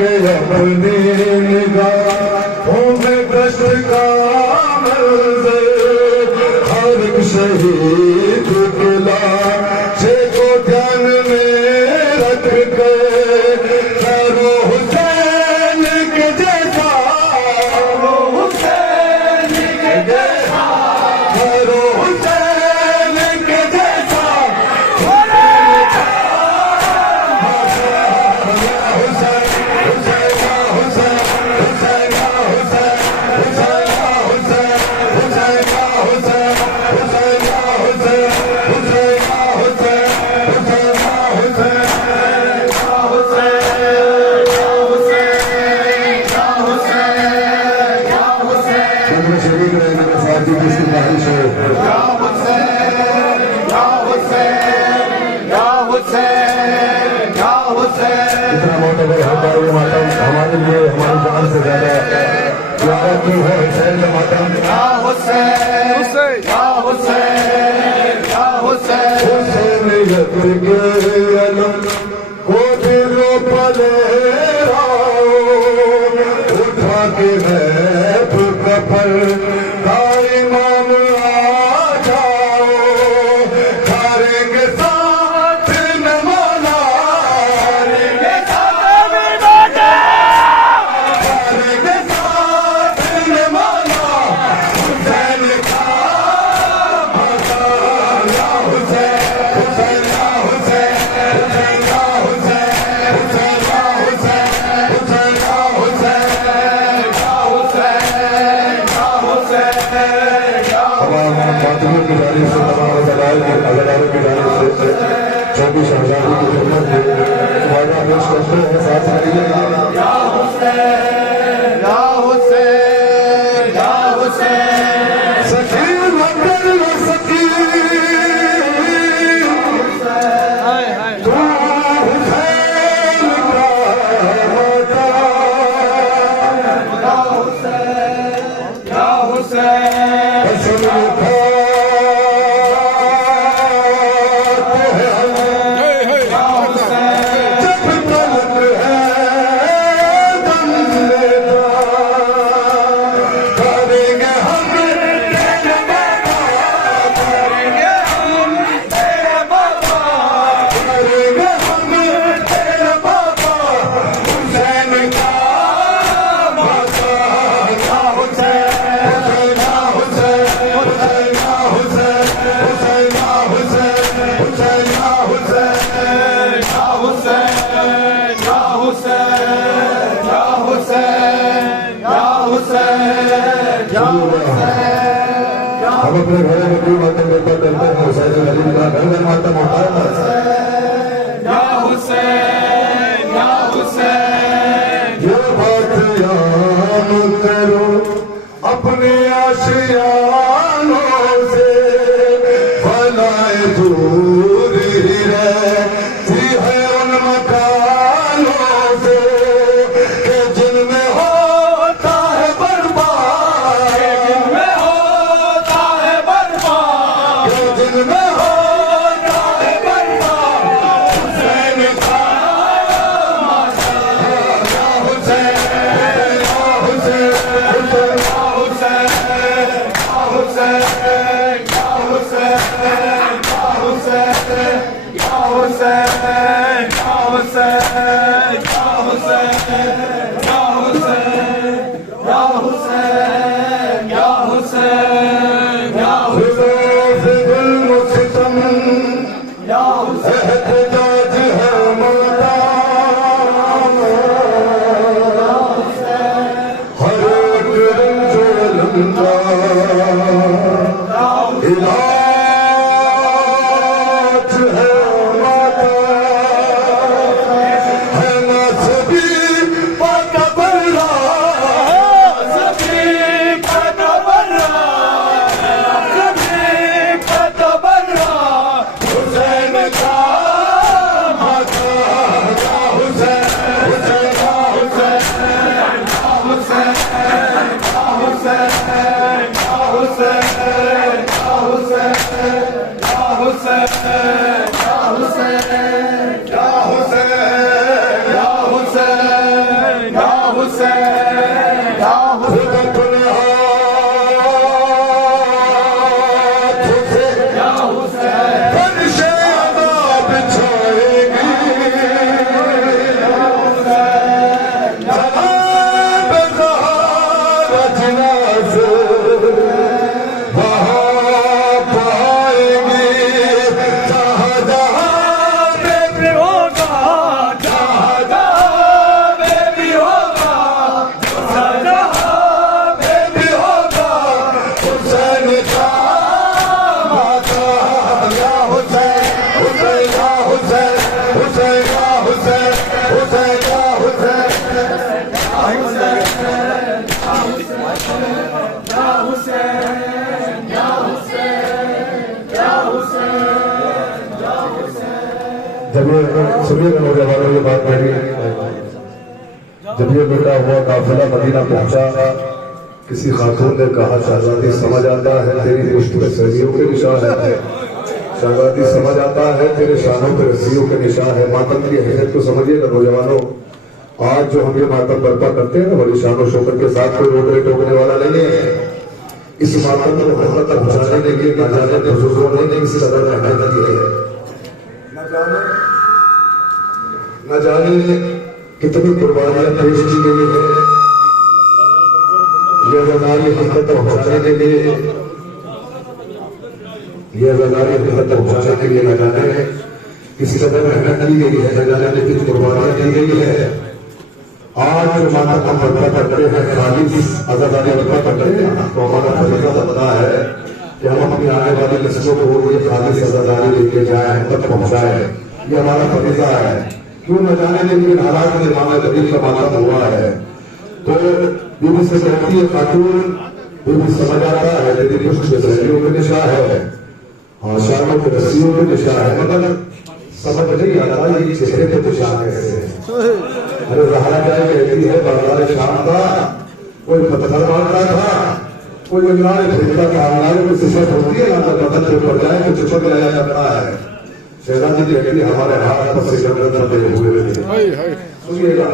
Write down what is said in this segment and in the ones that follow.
के अपनी निगाहों में कष्ट का मंज़र, हर एक शहीद के लाशे को ध्यान में रख के करो हुसैन के जैसा, हुसैन के जैसा, करो हुसैन के जैसा, शरीक रहने के साथ ही जिसकी बारिश हो। या हुसैन, या हुसैन, या हुसैन, या हुसैन। इतना मोतबर होता है मातम हमारे लिए हमारी जान से ज्यादा प्यारा क्यों है हुसैन का मातम। या हुसैन, या हुसैन, या हुसैन। हुसैनियत के अलम को दिलों पर उठा के महब कफर का इमाम आ जाओ, करेंगे साथ में मौला, करेंगे साथ में मौला, हुसैन का माता। या हुसैन, हुसैन या हुसैन, हुसैन या हुसैन, हुसैन या हुसैन, हुसैन या हुसैन, तमाम फातिमियों की जानिब से, तमाम अज़ादारों की जानिब से 24 शहजादी की खिदमत में वादा पेश करते हैं। साथ रहिए। या हुसैन, या हुसैन, या हुसैन। सकीन वतन सकीन, तू हुसैन का माता। या हुसैन, या हुसैन। कसम खाते हैं हम या हुसैन, जब तलक है दम लेता, करेंगे हम तेरे बाबा, करेंगे हम तेरे बाबा। करेंगे हम तेरे बाबा, हुसैन का माता। या हुसैन, हुसैन या हुसैन, हुसैन या हुसैन, हुसैन या हुसैन, हुसैन या हुसैन। या हुसैन, या हुसैन, या हुसैन। हम अपने घरों में क्यों मातम करते हैं? हुसैन गरीब का घर में मातम होता है। या हुसैन, या हुसैन। ये बात याद करो अपने आशियानों से, भलाए दूर ही रहती है उन मकानों से कि जिनमें होता है बर्बाद, जिनमें होता है बर्बाद, कि जिनमें होता है बर्बाद, हुसैन का माता। या हुसैन, या हुसैन, हुसैन या हुसैन, या हुसैन, या हुसैन, या हुसैन, या हुसैन, या हुसैन, या हुसैन, या हुसैन, या हुसैन, या हुसैन, या सितम या हुसैन। एहतजाज है माता, हर एक रंजो अलंगा इलाज है माता, है ना सभी पाका बल्ला, सभी पतबरा, सभी पतबरा। हुसैन का माता। या हुसैन, हुसैन या हुसैन, या हुसैन, या हुसैन। सुनिएगा नौजवानों की बात मेरी। जब ये बेटा हुआ काफिला मदीना पहुंचा, किसी खातून ने कहा शहजादी समझ आता है तेरी पुष्ट पे सदियों के निशान है, शहजादी समझ आता है तेरे शानों पे रस्सियों के निशान है। मातम की हैसियत को समझिएगा नौजवानों। आज जो हम ये मातम बर्पा करते हैं ना, बड़ी शान और शौकत के साथ, कोई रोकने टोकने वाला नहीं है। इस मातम को मोहब्बत तक पहुंचाने के लिए न जाने बुजुर्गों ने किस कदर मेहनत की है, न जाने कितनी कुर्बानियां पेश की गई है ये रज़ारी हिम्मत तक पहुंचाने के लिए, ये रज़ारी हिम्मत तक पहुंचाने के लिए न जाने किसी कदर मेहनत की गई है, न जाने कितनी कुर्बानियां दी गई है। आज जो मातम हम बर्पा करते हैं, खालिस आजादी बर्पा करते हैं, तो हमारा फरीज़ा बनता है कि हम अपनी आने वाली नस्लों को ये खालिस आजादी लेके जाए, तक पहुंचाए। ये हमारा फरीज़ा है। क्यों न जाने, लेकिन हालात में माना गरीब का मातम हुआ है। तो बीबी से कहती है खातून, बीबी समझ आता है तेरी पुष्ट पे सदियों के निशान है, हाँ शानों पे रस्सियों के निशान है, मगर समझ नहीं आता ये चेहरे पे निशान कैसे है। अरे रहा जाए कहती है बाजार शाम का कोई पत्थर मारता था, कोई अंगारे फेंकता था, अंगारे में सिसट होती है, ना बदन पे पड़ जाए तो चिपक जाया जाता है। शहजादी कहती है हमारे हाथ पर से गंदर बंधे हुए थे। सुनिएगा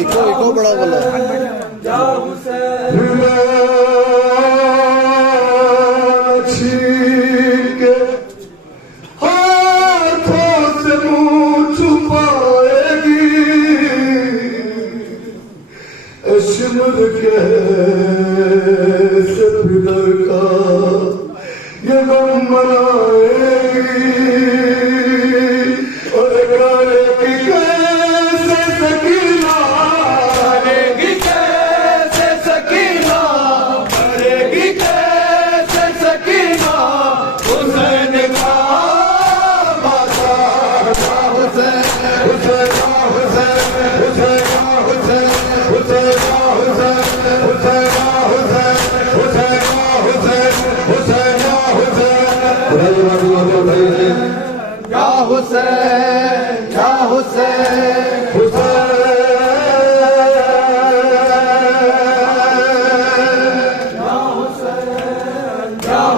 इको बड़ा बोला हाथों से मुंह छुपाएगी, शिमर के सफिदर का ये गम मनाएगी। और करेगी कैसे सकीना, करेगी कैसे सकीना, करेगी कैसे सकीना, हुसैन का माता हुसैन, हुसैन हुसैन, हुसैन हुसैन, हुसैन हुसैन, हुसैन हुसैन, हुसैन हुसैन, हुसैन हुसैन, या हुसैन, या हुसैन, हुसैन, या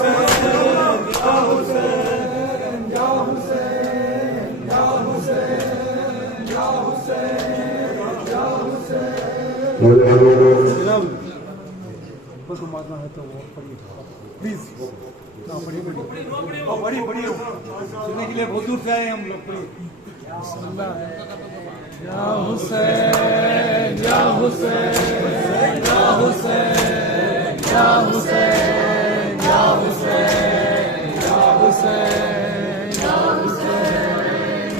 हुसैन, या हुसैन, या हुसैन, या हुसैन, या हुसैन। प्लीज बड़ी बड़ी सुनने के लिए बहुत दूर से आए हम लोग। या हुसैन, या हुसैन, या हुसैन, या हुसैन